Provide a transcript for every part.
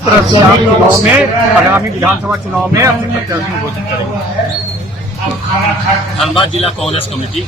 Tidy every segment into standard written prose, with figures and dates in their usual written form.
चुनाव में आगामी विधानसभा चुनाव में अपने प्रत्याशी घोषित करेंगे। धनबाद जिला कांग्रेस कमेटी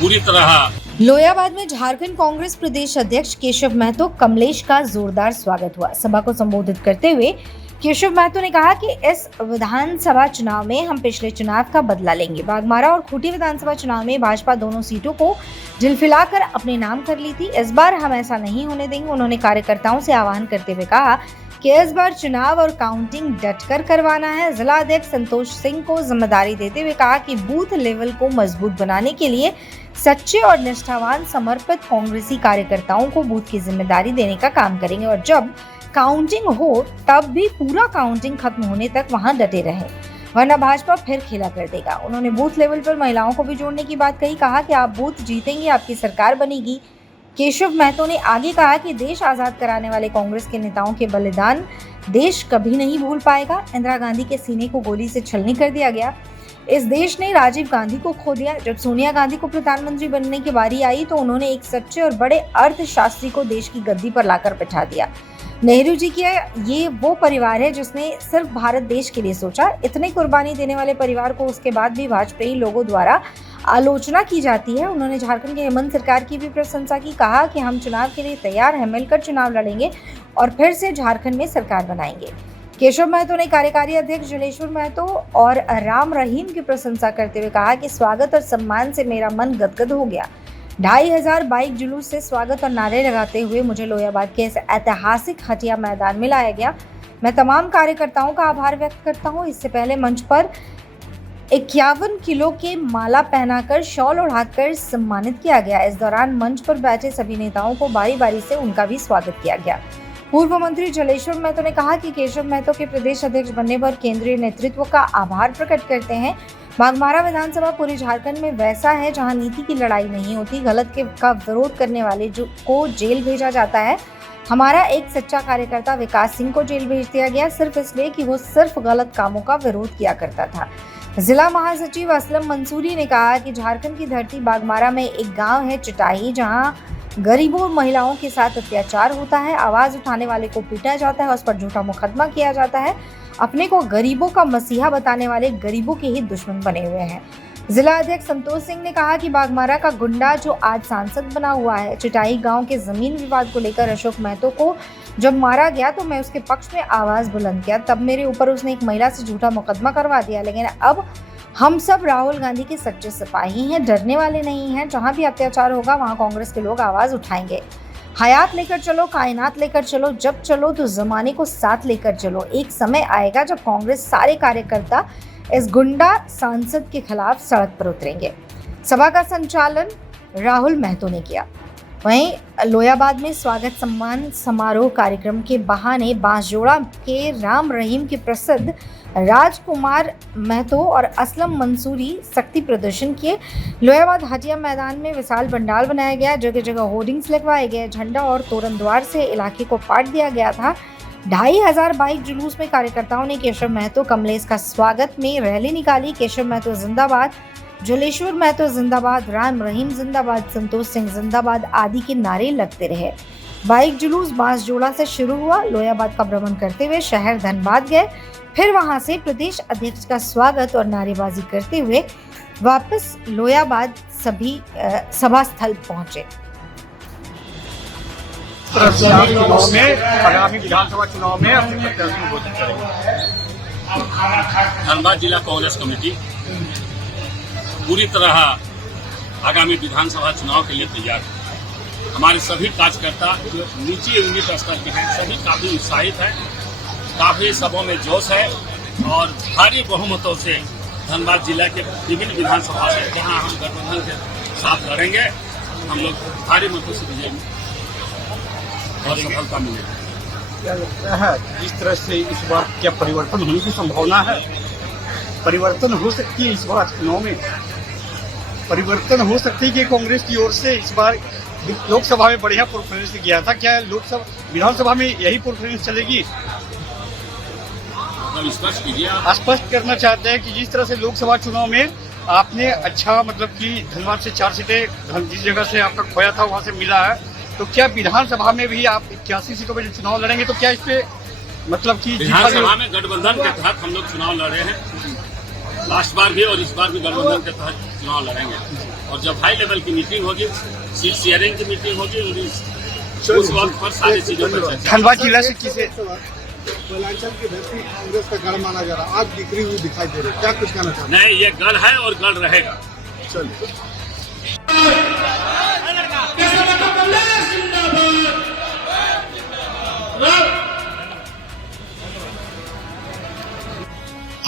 पूरी तरह। लोहियाबाद में झारखंड कांग्रेस प्रदेश अध्यक्ष केशव महतो कमलेश का जोरदार स्वागत हुआ। सभा को संबोधित करते हुए केशव महतो ने कहा कि इस विधानसभा चुनाव में हम पिछले चुनाव का बदला लेंगे। बागमारा और खूंटी विधानसभा चुनाव में भाजपा दोनों सीटों को झिलफिलाकर अपने नाम कर ली थी। इस बार हम ऐसा नहीं होने देंगे। उन्होंने कार्यकर्ताओं से आह्वान करते हुए कहा कि इस बार चुनाव और काउंटिंग डटकर करवाना है। जिला अध्यक्ष संतोष सिंह को जिम्मेदारी देते हुए कहा कि बूथ लेवल को मजबूत बनाने के लिए सच्चे और निष्ठावान समर्पित कांग्रेसी कार्यकर्ताओं को बूथ की जिम्मेदारी देने का काम करेंगे और जब काउंटिंग हो तब भी पूरा काउंटिंग खत्म होने तक वहां डटे रहे, वरना भाजपा फिर खेला कर देगा। उन्होंने बूथ लेवल पर महिलाओं को भी जोड़ने की बात कही। कहा कि आप बूथ जीतेंगे, आपकी सरकार बनेगी। केशव महतो ने आगे कहा कि देश आजाद कराने वाले कांग्रेस के नेताओं के बलिदान देश कभी नहीं भूल पाएगा। इंदिरा गांधी के सीने को गोली से छलनी कर दिया गया। इस देश ने राजीव गांधी को खो दिया। जब सोनिया गांधी को प्रधानमंत्री बनने की बारी आई तो उन्होंने एक सच्चे और बड़े अर्थशास्त्री को देश की गद्दी पर लाकर बिठा दिया। नेहरू जी की ये वो परिवार है जिसने सिर्फ भारत देश के लिए सोचा। इतनी कुर्बानी देने वाले परिवार को उसके बाद भी भाजपाई लोगों द्वारा आलोचना की जाती है। उन्होंने झारखंड की हेमंत सरकार की भी प्रशंसा की। कहा कि हम चुनाव के लिए तैयार हैं, मिलकर चुनाव लड़ेंगे और फिर से झारखंड में सरकार बनाएंगे। केशव महतो ने कार्यकारी अध्यक्ष जलेश्वर महतो और राम रहीम की प्रशंसा करते हुए कहा कि स्वागत और सम्मान से मेरा मन गदगद हो गया। 2500 बाइक जुलूस से स्वागत और नारे लगाते हुए मुझे लोहियाबाद के इस ऐतिहासिक हटिया मैदान में लाया गया। मैं तमाम कार्यकर्ताओं का आभार व्यक्त करता हूं। इससे पहले मंच पर 51 किलो के माला पहनाकर शॉल ओढ़ाकर सम्मानित किया गया। इस दौरान मंच पर बैठे सभी नेताओं को बारी बारी से उनका भी स्वागत किया गया। पूर्व मंत्री जलेश्वर महतो ने कहा कि केशव महतो के प्रदेश अध्यक्ष बनने पर केंद्रीय नेतृत्व का आभार प्रकट करते हैं। बागमारा विधानसभा पूरे झारखंड में वैसा है जहां नीति की लड़ाई नहीं होती, गलत का विरोध करने वाले को जेल भेजा जाता है। हमारा एक सच्चा कार्यकर्ता विकास सिंह को जेल भेज दिया गया सिर्फ इसलिए कि वो सिर्फ गलत कामों का विरोध किया करता था। जिला महासचिव असलम मंसूरी ने कहा कि झारखंड की धरती बागमारा में एक गाँव है चिटाही, जहाँ गरीबों और महिलाओं के साथ अत्याचार होता है। आवाज उठाने वाले को पीटा जाता है, उस पर झूठा मुकदमा किया जाता है। अपने को गरीबों का मसीहा बताने वाले गरीबों के ही दुश्मन बने हुए हैं। जिला अध्यक्ष संतोष सिंह ने कहा कि बागमारा का गुंडा जो आज सांसद बना हुआ है, चिटाही गांव के जमीन विवाद को लेकर अशोक महतो को जब मारा गया तो मैं उसके पक्ष में आवाज बुलंद किया। तब मेरे ऊपर उसने एक महिला से झूठा मुकदमा करवा दिया। लेकिन अब हम सब राहुल गांधी के सच्चे सिपाही हैं, डरने वाले नहीं हैं। जहां भी अत्याचार होगा वहां कांग्रेस के लोग आवाज उठाएंगे। हयात लेकर चलो, कायनात लेकर चलो, जब चलो तो जमाने को साथ लेकर चलो। एक समय आएगा जब कांग्रेस सारे कार्यकर्ता इस गुंडा सांसद के खिलाफ सड़क पर उतरेंगे। सभा का संचालन राहुल महतो ने किया। वहीं लोहियाबाद में स्वागत सम्मान समारोह कार्यक्रम के बहाने बांसजोड़ा के राम रहीम के प्रसिद्ध राजकुमार महतो और असलम मंसूरी शक्ति प्रदर्शन किए। लोहियाबाद हटिया मैदान में विशाल पंडाल बनाया गया। जगह जगह होर्डिंग्स लगवाए गए। झंडा और तोरण द्वार से इलाके को पाट दिया गया था। 2500 बाइक जुलूस में कार्यकर्ताओं ने केशव महतो कमलेश का स्वागत में रैली निकाली। केशव महतो जिंदाबाद, जलेश्वर महतो जिंदाबाद, राम रहीम जिंदाबाद, संतोष सिंह जिंदाबाद आदि के नारे लगते रहे। बाइक जुलूस बांसजोड़ा से शुरू हुआ। लोहियाबाद का भ्रमण करते हुए शहर धनबाद गए, फिर वहां से प्रदेश अध्यक्ष का स्वागत और नारेबाजी करते हुए वापस लोहियाबाद सभी सभा स्थल पहुंचे। चुनाव में आगामी विधानसभा चुनाव में अपने प्रत्याशी घोषित करेंगे। धनबाद जिला कांग्रेस कमेटी पूरी तरह आगामी विधानसभा चुनाव के लिए तैयार है। हमारे सभी कार्यकर्ता जो नीचे यूनिट स्तर के हैं सभी काफी उत्साहित हैं, काफी सभाओं में जोश है और भारी बहुमतों से धनबाद जिला के विभिन्न विधानसभा से जहां हम गठबंधन के साथ लड़ेंगे, हम लोग भारी मतों से विजय और सफलता मिलेगी। क्या लगता है इस तरह से इस बार क्या परिवर्तन होने की संभावना है? परिवर्तन हो सकती है इस बार चुनाव में? परिवर्तन हो सकती है कि कांग्रेस की ओर से इस बार लोकसभा में बढ़िया परफॉर्मेंस किया था, क्या लोकसभा विधानसभा में यही परफॉर्मेंस चलेगी? स्पष्ट करना चाहते हैं कि जिस तरह से लोकसभा चुनाव में आपने अच्छा मतलब कि धनबाद से 4 सीटें जिस जगह से आपका खोया था वहां से मिला है, तो क्या विधानसभा में भी आप 81 सीटों पर चुनाव लड़ेंगे, तो क्या इस पे मतलब कि विधानसभा में गठबंधन के तहत हम लोग चुनाव लड़े हैं, लास्ट बार भी और इस बार भी गठबंधन के तहत चुनाव लड़ेंगे। और जब हाई लेवल की मीटिंग होगी, सीट शेयरिंग की मीटिंग होगी, उस वक्त पर सारी चीजों पर चर्चा। खंडवा जिला से किसे कोयलांचल की धरती कांग्रेस का गढ़ माना जा रहा, आज बिखरी हुई दिखाई दे रही, क्या कुछ कहना चाहते नहीं, ये गढ़ है और गढ़ रहेगा। चलिए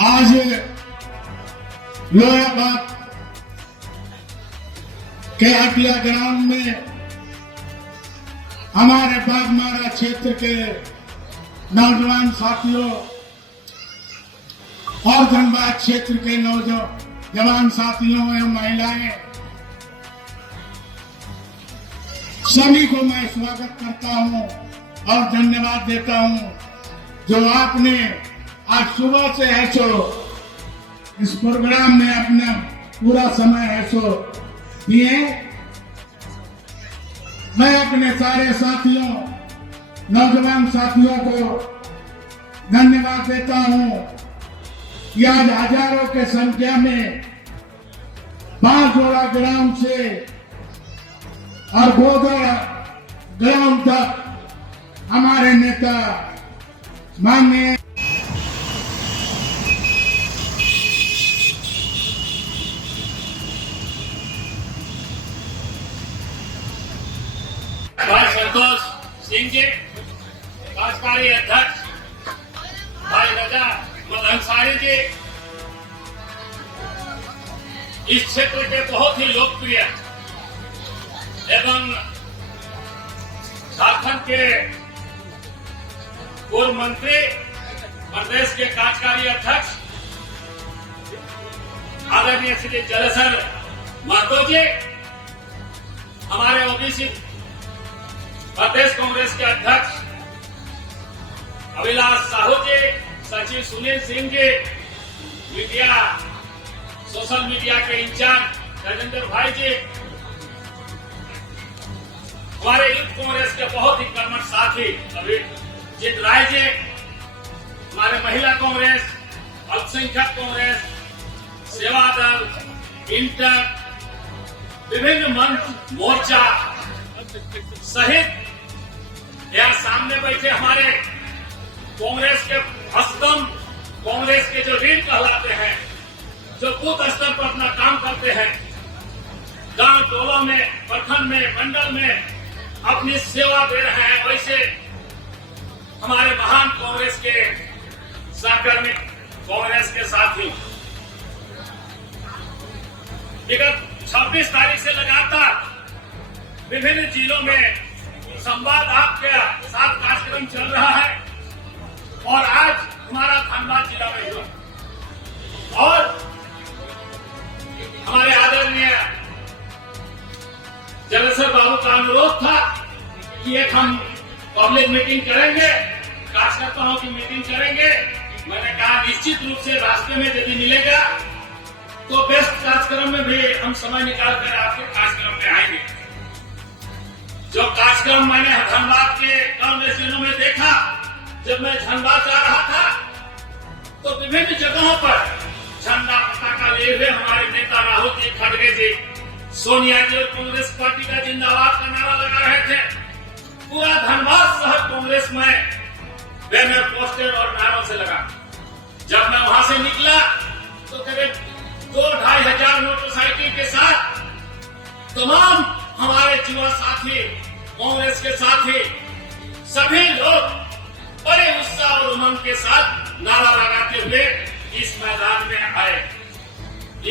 आज लोहाबाद के हटिया ग्राउंड में हमारे बागमारा क्षेत्र के नौजवान साथियों और धनबाद क्षेत्र के नौजवान साथियों एवं महिलाएं सभी को मैं स्वागत करता हूं और धन्यवाद देता हूं जो आपने आज सुबह से है सो इस प्रोग्राम में अपना पूरा समय है सो दिए। मैं अपने सारे साथियों नौजवान साथियों को धन्यवाद देता हूं कि आज हजारों के संख्या में बांसवाड़ा ग्राउंड से और गोदड़ा ग्राउंड तक हमारे नेता माननीय भाई संतोष सिंह जी, कार्यकारी अध्यक्ष भाई रजा अंसारी जी, इस क्षेत्र के बहुत ही लोकप्रिय एवं झारखंड के पूर्व मंत्री, प्रदेश के कार्यकारी अध्यक्ष आदरणीय श्री जलेसर महतो जी, हमारे ओबीसी प्रदेश कांग्रेस के अध्यक्ष अभिलाष साहू जी, सचिव Sunil Singh ji, media social media के इंचार्ज राजेंद्र भाई जी, हमारे यूथ कांग्रेस के बहुत ही कर्मठ साथी अभिजीत राय जी, हमारे महिला कांग्रेस, अल्पसंख्यक कांग्रेस, सेवा दल, इंटर, विभिन्न मंच, मोर्चा सहित यह सामने बैठे हमारे कांग्रेस के हस्तम, कांग्रेस के जो रीढ़ कहलाते हैं, जो बूथ स्तर पर अपना काम करते हैं, गांव टोलों में, प्रखंड में, मंडल में अपनी सेवा दे रहे हैं, वैसे हमारे महान कांग्रेस के सहकर्मी, कांग्रेस के साथी विगत 26 तारीख से लगातार विभिन्न जिलों में संवाद आपके साथ कार्यक्रम चल रहा है और आज हमारा धनबाद जिला में हुआ और हमारे आदरणीय जलेसर बाबू का अनुरोध था कि एक हम पब्लिक मीटिंग करेंगे, कार्यकर्ताओं की मीटिंग करेंगे। मैंने कहा निश्चित रूप से रास्ते में यदि मिलेगा तो बेस्ट कार्यक्रम में भी हम समय निकाल कर आपके कार्यक्रम में आएंगे। जो कार्यक्रम मैंने धनबाद के कांग्रेस दिनों में देखा, जब मैं धनबाद जा रहा था तो विभिन्न जगहों पर झंडा पताका लिए हुए हमारे नेता राहुल जी खड़गे जी, सोनिया जी और कांग्रेस पार्टी का जिंदाबाद का नारा लगा रहे थे। पूरा धनबाद शहर कांग्रेस में बैनर, पोस्टर और नारों से लगा। जब मैं वहां से निकला तो करीब 2-2.5 हजार मोटरसाइकिल के साथ तमाम हमारे युवा साथी, कांग्रेस के साथी, सभी लोग बड़े उत्साह और उमंग के साथ नारा लगाते हुए इस मैदान में आए।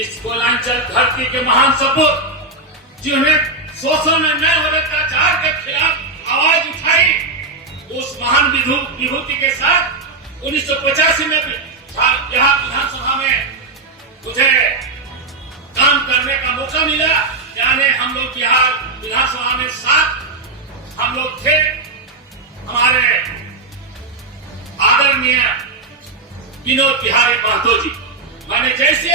इस कोयलांचल धरती के महान सपूत जिन्होंने शोषण में न होने अत्याचार के खिलाफ आवाज उठाई, उस महान विभूति के साथ 1985 में यहाँ विधानसभा में मुझे काम करने का मौका मिला। यानी हम लोग बिहार विधानसभा में 7 हम लोग थे। हमारे आदरणीय विनोद बिहारी महतो जी, मैंने जैसे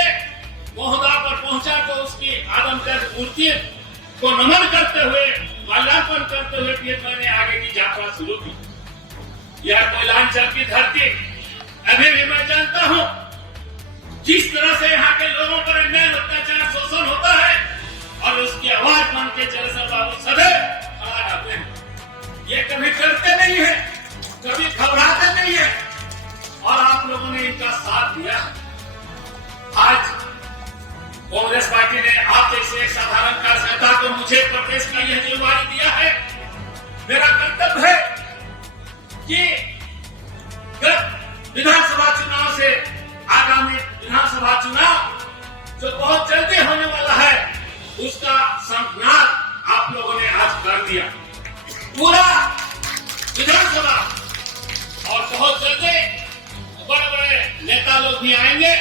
महोदा पर पहुंचा तो उसकी आदमकद मूर्ति को नमन करते हुए माल्यार्पण करते हुए फिर मैंने आगे की यात्रा शुरू की। यह कोयलांचल की धरती अभी भी मैं जानता हूँ जिस तरह से यहाँ के लोगों पर अन्याय अत्याचार शोषण होता है और उसकी आवाज बन के जलसर बाबू सदैव खड़ा रहते हैं। ये कभी करते नहीं है, कभी घबराते नहीं है और आप लोगों ने इनका साथ दिया। आज कांग्रेस पार्टी ने आप जैसे एक साधारण कार्यकर्ता को मुझे प्रदेश का यह जिम्मेदारी दिया है। मेरा कर्तव्य है कि विधानसभा चुनाव से आगामी विधानसभा चुनाव जो बहुत जल्दी होने वाला है उसका संज्ञान आप लोगों ने आज कर दिया। पूरा विधानसभा और बहुत जल्दी बड़े बड़े नेता लोग भी आएंगे,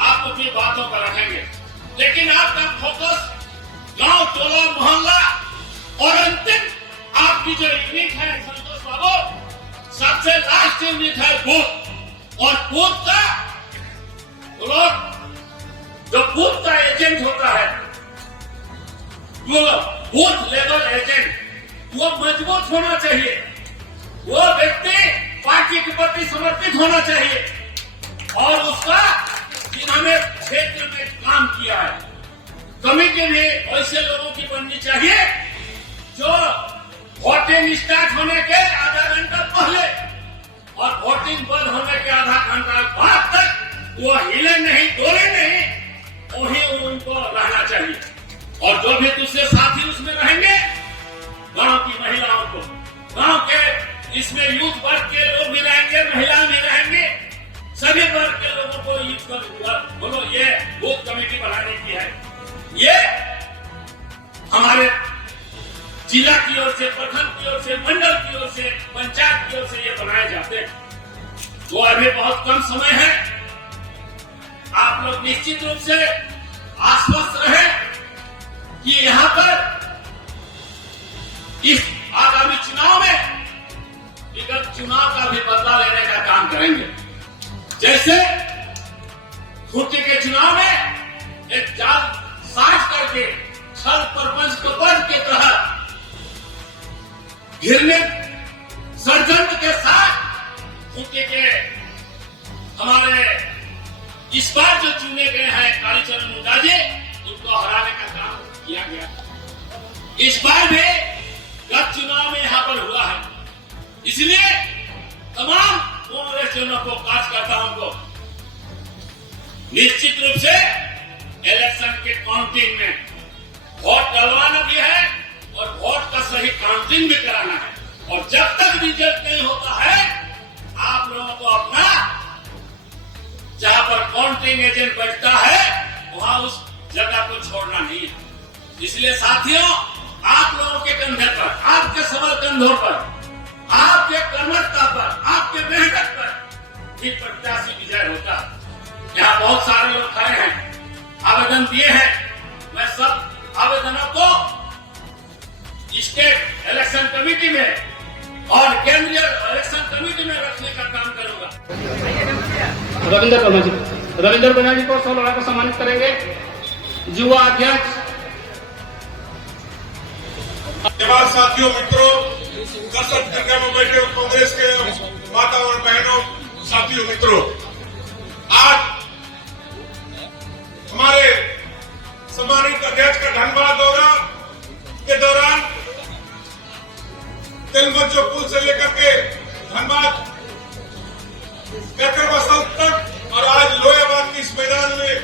आप अपनी बातों पर रखेंगे, लेकिन आपका फोकस गांव टोला मोहल्ला और अंतिम आपकी जो यूनिट है संतोष बाबू, सबसे लास्ट यूनिट है बूथ। और बूथ का जो बूथ का एजेंट होता है, वो बूथ लेवल एजेंट, वो मजबूत होना चाहिए। वो व्यक्ति पार्टी के प्रति समर्पित होना चाहिए और उसका जिन्होंने क्षेत्र में काम किया है, कमेटी भी ऐसे लोगों की बननी चाहिए जो वोटिंग स्टार्ट होने के आधा घंटा पहले और वोटिंग बंद होने के आधा घंटा बाद तक वो हिले नहीं, डोले नहीं, वही उनको रहना चाहिए। और जो भी दूसरे साथी उसमें रहेंगे, गांव की महिलाओं को, गांव के इसमें यूथ वर्ग के लोग भी रहेंगे, महिलाएं भी रहेंगे, सभी वर्ग के लोगों को बोलो ये बूथ कमेटी बनाने की है। ये हमारे जिला की ओर से, प्रखंड की ओर से, मंडल की ओर से, पंचायत की ओर से ये बनाए जाते हैं। तो अभी बहुत कम समय है, आप लोग निश्चित रूप से आश्वस्त रहे कि यहाँ पर इस आगामी चुनाव में विगत चुनाव का भी बदला लेने का काम करेंगे। जैसे खूंटी के चुनाव में एक जाल साज करके छल प्रपंच प्रबंध के तहत घिरने षड्यंत्र के साथ खूंटी के हमारे इस बार जो चुने गए हैं कालीचरण मुंडा जी, उनको हराने का काम किया गया। इस बार भी गत चुनाव में यहाँ पर हुआ है, इसलिए तमाम कांग्रेस जनों को, कार्यकर्ताओं को निश्चित रूप से इलेक्शन के काउंटिंग में वोट डलवाना भी है और वोट का सही काउंटिंग भी कराना है। और जब तक रिजल्ट नहीं होता है, आप लोगों को अपना जहां पर काउंटिंग एजेंट बैठता है वहां उस जगह को छोड़ना नहीं है। इसलिए साथियों, आप लोगों के कंधे पर, आपके सबल कंधों पर, आपके कर्मठता पर, आपके मेहनत पर भी प्रत्याशी विजय होता है। यहाँ बहुत सारे लोग खड़े हैं, आवेदन दिए हैं। मैं सब आवेदनों को स्टेट इलेक्शन कमेटी में और केंद्रीय इलेक्शन कमेटी में रखने का काम करूंगा। रविंद्र बनर्जी को सोलह को सम्मानित करेंगे। युवा अध्यक्ष साथियों, मित्रों, दर्शक संख्या में बैठे कांग्रेस के माता और बहनों, साथियों, मित्रों, आज हमारे सम्मानित अध्यक्ष का धनबाद दौरा के दौरान तेलमंचो पुल से लेकर के धनबाद बसल तक और आज लोहेबाद के इस मैदान में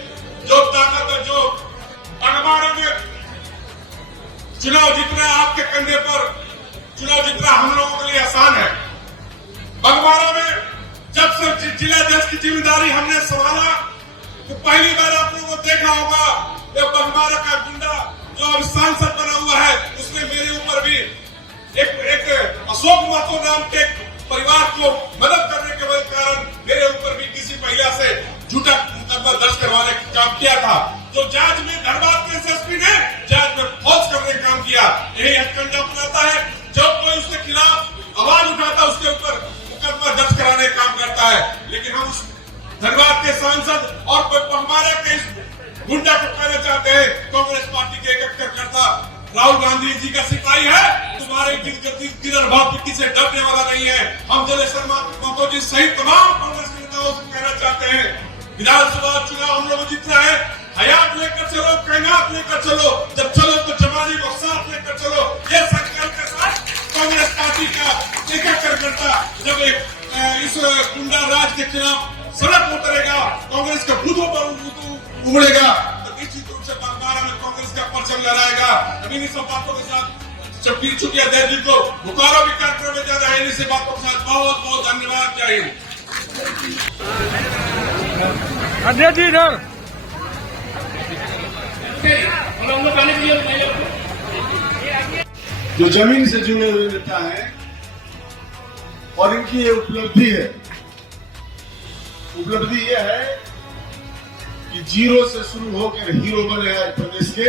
जो ताकत और जो अखबारों में चुनाव जीतना आपके कंधे पर, चुनाव जीतना हम लोगों के लिए आसान है। बगमारा में जब से जिला अध्यक्ष की जिम्मेदारी हमने संभाला तो पहली बार आप लोगों को देखा होगा ये बगमारा का गुंडा जो अब सांसद बना हुआ है, उसने मेरे ऊपर भी एक अशोक महतो नाम के परिवार को मदद करने के कारण मेरे ऊपर भी किसी महिला से झूठा मुकदमा दर्ज करवाने का काम किया था, जो जांच में धनबाद के एसएसपी ने जांच में फौज करने का काम किया। यही हथकंडा अपनाता है, जब कोई उसके खिलाफ आवाज उठाता उसके ऊपर मुकदमा दर्ज कराने का काम करता है। लेकिन हम उस धनबाद के सांसद और हमारे के इस गुंडा को कहना चाहते हैं, कांग्रेस पार्टी के एक कार्यकर्ता राहुल गांधी जी का सिपाही है, तुम्हारे किधर भाव किसी से डरने वाला नहीं है। हम जलेश्वर महतो जी सहित तमाम कांग्रेस के नेताओं से कहना चाहते हैं, विधानसभा चुनाव हम लोग जीतना है, हयात लेकर चलो, कैनात लेकर चलो, जब चलो तो जवानी को साथ लेकर चलो। ये संकल्प के साथ कांग्रेस पार्टी का एक कार्यकर्ता जब इस गुंडा राज के खिलाफ सड़क में उतरेगा, कांग्रेस के बूथों पर उमड़ेगा, तो निश्चित रूप से बागबारा में कांग्रेस का परचम लहराएगा। अभी इन सब बातों के साथ शब्बीर चुटिया देव जी को बोकारो भी कार्यक्रम में जा रहे हैं। इसी बातों के साथ बहुत बहुत धन्यवाद। जय हिंद। अध्यक्ष जी इधर हम लोग पानी पीए। जो जमीन से जुड़े हुए नेता हैं और इनकी ये उपलब्धि है, उपलब्धि ये है कि जीरो से शुरू होकर हीरो बने आज प्रदेश के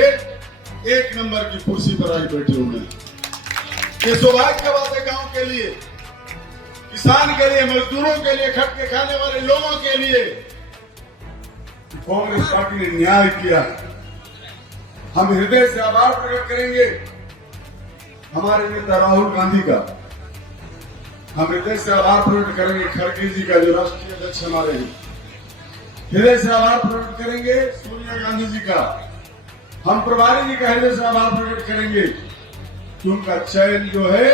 1 नंबर की कुर्सी पर आज बैठे हुए हैं। ये सौभाग्य की बात है गांव के लिए, किसान के लिए, मजदूरों के लिए, खट के खाने वाले लोगों के लिए। कांग्रेस पार्टी ने न्याय किया। हम हृदय से आभार प्रकट करेंगे हमारे नेता राहुल गांधी का, हम हृदय से आभार प्रकट करेंगे खड़गे जी का जो राष्ट्रीय अध्यक्ष हमारे हैं, हृदय से आभार प्रकट करेंगे सोनिया गांधी जी का, हम प्रभारी जी का हृदय से आभार प्रकट करेंगे कि उनका चयन जो है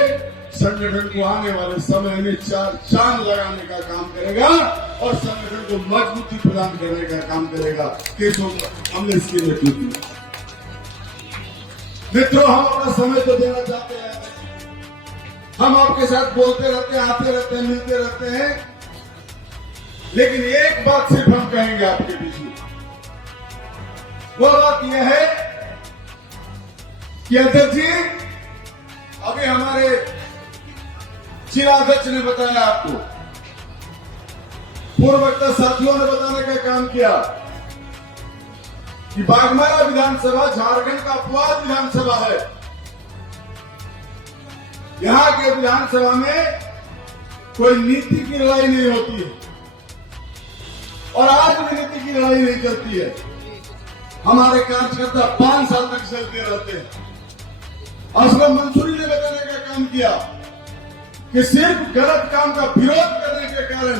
संगठन को आने वाले समय में चांद लगाने का काम करेगा और संगठन को मजबूती प्रदान करने का काम करेगा केशव कमलेश के नेतृत्व में। मित्रों, हम अपना समय तो देना चाहते हैं, हम आपके साथ बोलते रहते हैं, आते रहते हैं, मिलते रहते हैं, लेकिन एक बात सिर्फ हम कहेंगे आपके बीच में, वो बात यह है कि अध्यक्ष जी अभी हमारे जिलाध्यक्ष ने बताया, आपको पूर्ववक्ता साथियों ने बताने का काम किया कि बागमारा विधानसभा झारखंड का अपवाद विधानसभा है। यहां के विधानसभा में कोई नीति की लड़ाई नहीं होती है और आज भी नीति की लड़ाई नहीं चलती है। हमारे कार्यकर्ता 5 साल तक चलते रहते हैं। असलम मंसूरी ने बताने का काम किया कि सिर्फ गलत काम का विरोध करने के कारण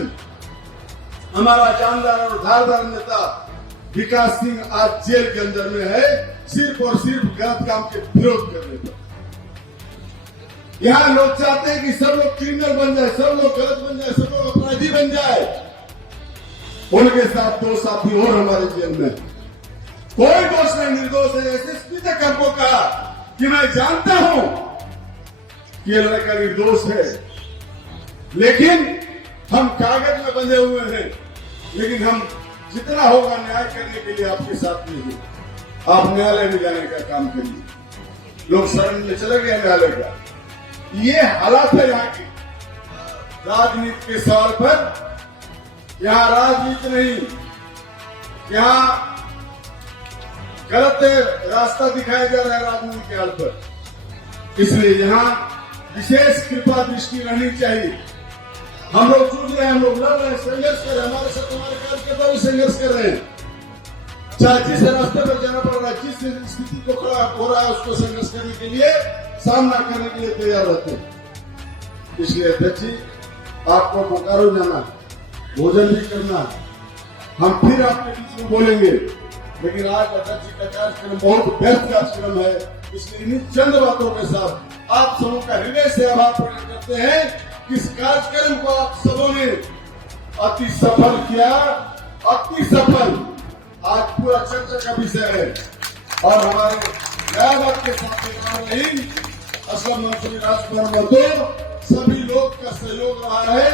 हमारा जानदार और धारदार नेता विकास सिंह आज जेल के अंदर में है, सिर्फ और सिर्फ गलत काम के विरोध करने पर। यहाँ लोग चाहते हैं कि सब लोग क्रिमिनल बन जाए, सब लोग गलत बन जाए, सब लोग अपराधी बन जाए। उनके साथ 2 साथी और हमारे जेल में, कोई दोष नहीं, निर्दोष है। एसएसपी तक हमको कहा कि मैं जानता हूं कि ये लड़का निर्दोष है, लेकिन हम कागज में बंधे हुए हैं, लेकिन हम जितना होगा न्याय करने के लिए आपके साथ में हैं। आप न्यायालय में जाने का काम करिए। लोग शरण में चले गए न्यायालय का। ये हालात है यहाँ की राजनीति के सवाल पर। यहाँ राजनीति नहीं, यहाँ गलत रास्ता दिखाया जा रहा है राजनीति के आड़ पर। इसलिए यहाँ विशेष कृपा दृष्टि रहनी चाहिए। हम लोग जूझ रहे हैं, हम लोग लड़ रहे हैं, संघर्ष कर रहे हैं, हमारे साथ हमारे कार्यकर्ता भी संघर्ष कर रहे हैं। चाहे जिस रास्ते पर जाना पड़ रहा है, जिस स्थिति को खड़ा हो रहा है, उसको संघर्ष करने के लिए, सामना करने के लिए तैयार रहते हैं। इसलिए अध्यक्ष जी, आपको बोकारो जाना, भोजन भी करना, हम फिर आपके बीच में बोलेंगे, लेकिन आज अध्यक्ष जी का कार्यक्रम बहुत व्यस्त कार्यक्रम है। इसलिए इन चंद बातों के साथ आप सबों का हृदय से आभार प्रकट करते हैं कि इस कार्यक्रम को आप सबों ने अति सफल किया, अति सफल। आज पूरा चर्चा का विषय है और हमारे न्यायालय के साथ नहीं, असलम मंसूरी राजकुमार महतो सभी लोग का सहयोग रहा है।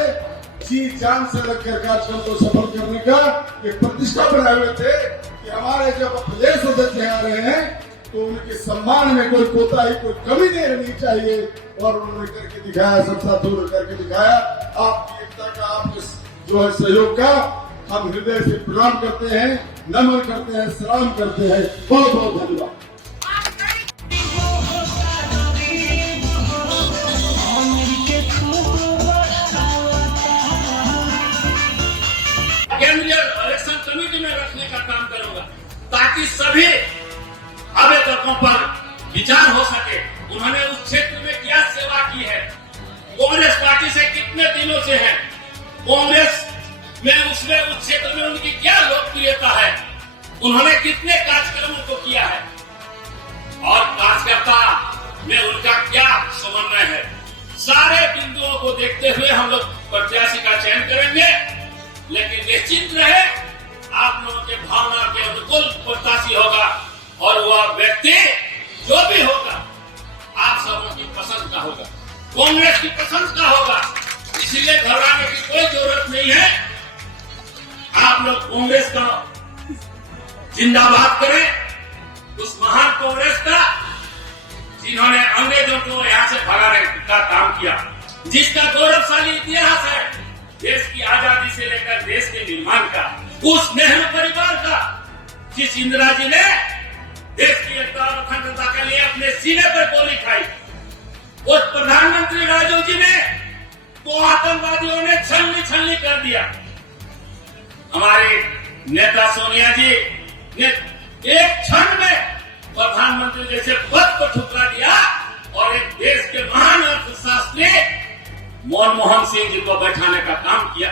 जी जान से लगकर कार्यक्रम को सफल करने का एक प्रतिष्ठा बनाए हुए थे कि हमारे जब प्रदेश अध्यक्ष आ रहे हैं तो उनके सम्मान में कोई कोताही, कोई कमी नहीं रहनी चाहिए, और उन्होंने करके दिखाया, सब साथियों ने करके दिखाया। आपकी एकता का, आपके जो है सहयोग का हम हृदय से प्रणाम करते हैं, नमन करते हैं, सलाम करते हैं। बहुत बहुत धन्यवाद। केंद्रीय इलेक्शन कमेटी में रखने का काम करूंगा ताकि सभी आवेदकों पर विचार हो उन्होंने कितने कार्यक्रमों को किया है और कार्यकर्ता में उनका क्या समन्वय है। सारे बिंदुओं को देखते हुए हम लोग प्रत्याशी का चयन करेंगे, लेकिन निश्चित रहे आप लोगों के भावना के अनुकूल प्रत्याशी होगा और वह व्यक्ति जो भी होगा आप सबों की पसंद का होगा, कांग्रेस की पसंद का होगा। इसलिए घबराने की कोई जरूरत नहीं है। आप लोग कांग्रेस का जिंदाबाद करें, उस महान कांग्रेस का जिन्होंने अंग्रेजों को यहाँ से भगाने का काम किया, जिसका गौरवशाली इतिहास है देश की आजादी से लेकर देश के निर्माण का, उस नेहरू परिवार का जिस इंदिरा जी ने देश की एकता और अखंडता के लिए अपने सीने पर गोली खाई, उस प्रधानमंत्री राजीव जी ने को आतंकवादियों ने छलनी कर दिया। हमारे नेता सोनिया जी ने एक क्षण में प्रधानमंत्री जैसे पद को ठुकरा दिया और एक देश के महान अर्थशास्त्री मनमोहन सिंह जी को बैठाने का काम किया।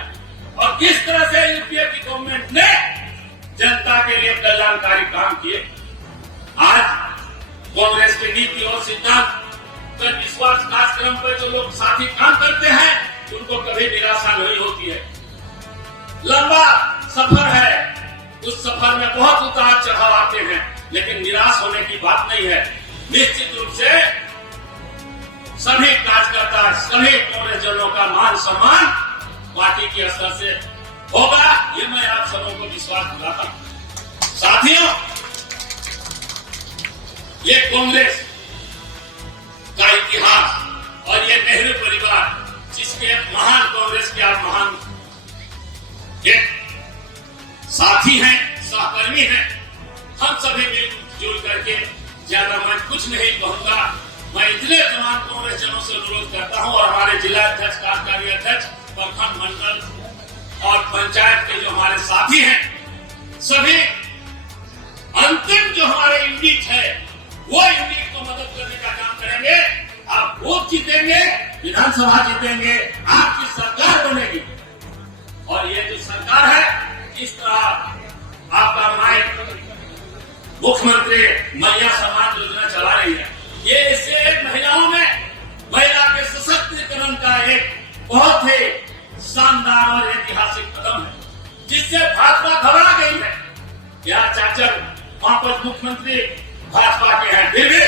और किस तरह से यूपीए की गवर्नमेंट ने जनता के लिए कल्याणकारी काम किए। आज कांग्रेस के नीति और सिद्धांत पर विश्वास कार्यक्रम पर जो लोग साथी काम करते हैं उनको कभी निराशा नहीं होती है। लंबा सफर है, उस सफर में बहुत उतार चढ़ाव आते हैं, लेकिन निराश होने की बात नहीं है। निश्चित रूप से सभी कार्यकर्ता, सभी कांग्रेस जनों का मान सम्मान पार्टी के स्तर से होगा, ये मैं आप सबों को विश्वास दिलाता हूं। साथियों, ये कांग्रेस का इतिहास और ये नेहरू परिवार जिसके महान कांग्रेस के आप महान एक साथी हैं, सहकर्मी हैं, हम सभी मिलजुल करके ज्यादा मैं कुछ नहीं कहूंगा। मैं इतने तमाम कांग्रेस जनों से अनुरोध करता हूं और हमारे जिला अध्यक्ष, कार्यकारी अध्यक्ष, प्रखंड मंडल और पंचायत के जो हमारे साथी हैं, सभी अंतिम जो हमारे यूनिट है वो यूनिट को मदद करने का काम करेंगे। आप वोट जीतेंगे, विधानसभा जीतेंगे, आपकी सरकार बनेगी। और ये जो सरकार है, इस तरह आपका माइक मुख्यमंत्री मैया सम्मान योजना चला रही है, ये इससे महिलाओं में महिला के सशक्तिकरण का एक बहुत ही शानदार और ऐतिहासिक कदम है, जिससे भाजपा घबरा गई है। यहाँ चाचर वहां पर मुख्यमंत्री भाजपा के हैं, फिर भी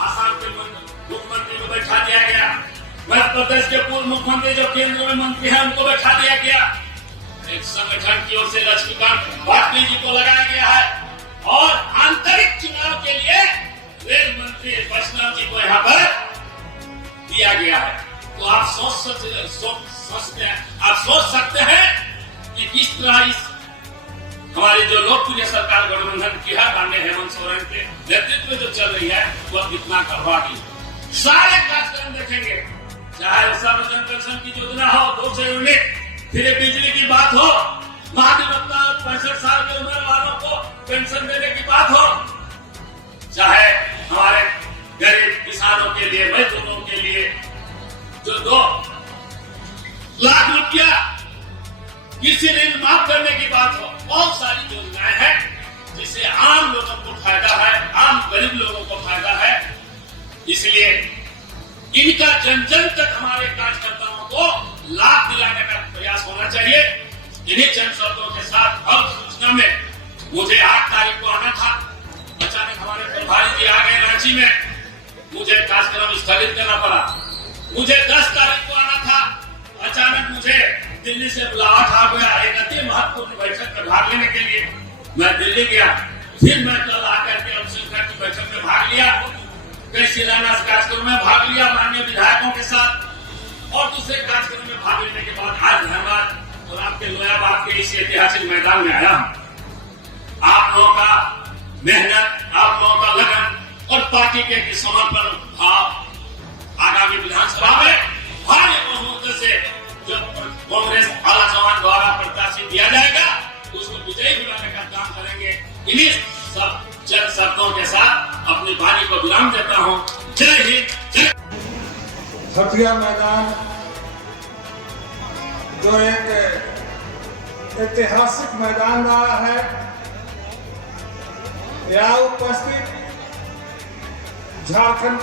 आसाम के मुख्यमंत्री को बैठा दिया गया, मध्य प्रदेश के पूर्व मुख्यमंत्री जो केंद्र में मंत्री हैं उनको बैठा दिया गया, एक संगठन की ओर से लक्ष्मीकांत वाजपेयी जी को लगाया गया है और आंतरिक चुनाव के लिए रेल मंत्री वैष्णव जी को यहाँ पर दिया गया है। तो आप सोच सकते हैं कि किस तरह इस हमारी जो लोकप्रिय सरकार गठबंधन की है, माननीय हेमंत सोरेन के नेतृत्व में जो चल रही है वह कितना करवागी। सारे कार्यक्रम देखेंगे, चाहे सर्वजन पेंशन की योजना हो, 200 यूनिट, फिर बिजली की बात हो, महाधिवक्ता 65 साल की उम्र वालों को पेंशन देने की बात हो, चाहे हमारे गरीब किसानों के लिए, मजदूरों के लिए जो 2 लाख रुपया कृषि ऋण माफ करने की बात हो, बहुत सारी योजनाएं हैं जिससे आम लोगों को फायदा है, आम गरीब लोगों को फायदा है। इसलिए इनका जन जन तक हमारे कार्यकर्ताओं को लाभ दिलाने का प्रयास होना चाहिए। इन्हीं चंद शब्दों के साथ अब सूचना में मुझे 8 तारीख को आना था, अचानक हमारे प्रभारी जी आ गए रांची में, मुझे कार्यक्रम स्थगित करना पड़ा। मुझे 10 तारीख को आना था, अचानक मुझे दिल्ली से बुलावा आ गया एक अति महत्वपूर्ण बैठक में भाग लेने के लिए। मैं दिल्ली गया, फिर मैं कल आकर के अवसर की बैठक में भाग लिया, कई शिलान्यास कार्यक्रम में भाग लिया माननीय विधायकों के साथ, और दूसरे कार्यक्रम में भाग लेने के बाद आज धनबाद और आपके लोयाबाद के इस ऐतिहासिक मैदान में आया हूं। आप लोगों का मेहनत, आप लोगों का लगन और पार्टी के समर्पण भाव आगामी विधानसभा में भारी बहुमत से जो कांग्रेस आलाकमान द्वारा प्रत्याशी दिया जाएगा उसको विजयी बनाने का काम करेंगे। इन्हीं सब चंद शब्दों के साथ अपनी वाणी को विराम देता हूं। जय हिंद, जय। हथिया मैदान जो एक ऐतिहासिक मैदान रहा है, या उपस्थित झारखंड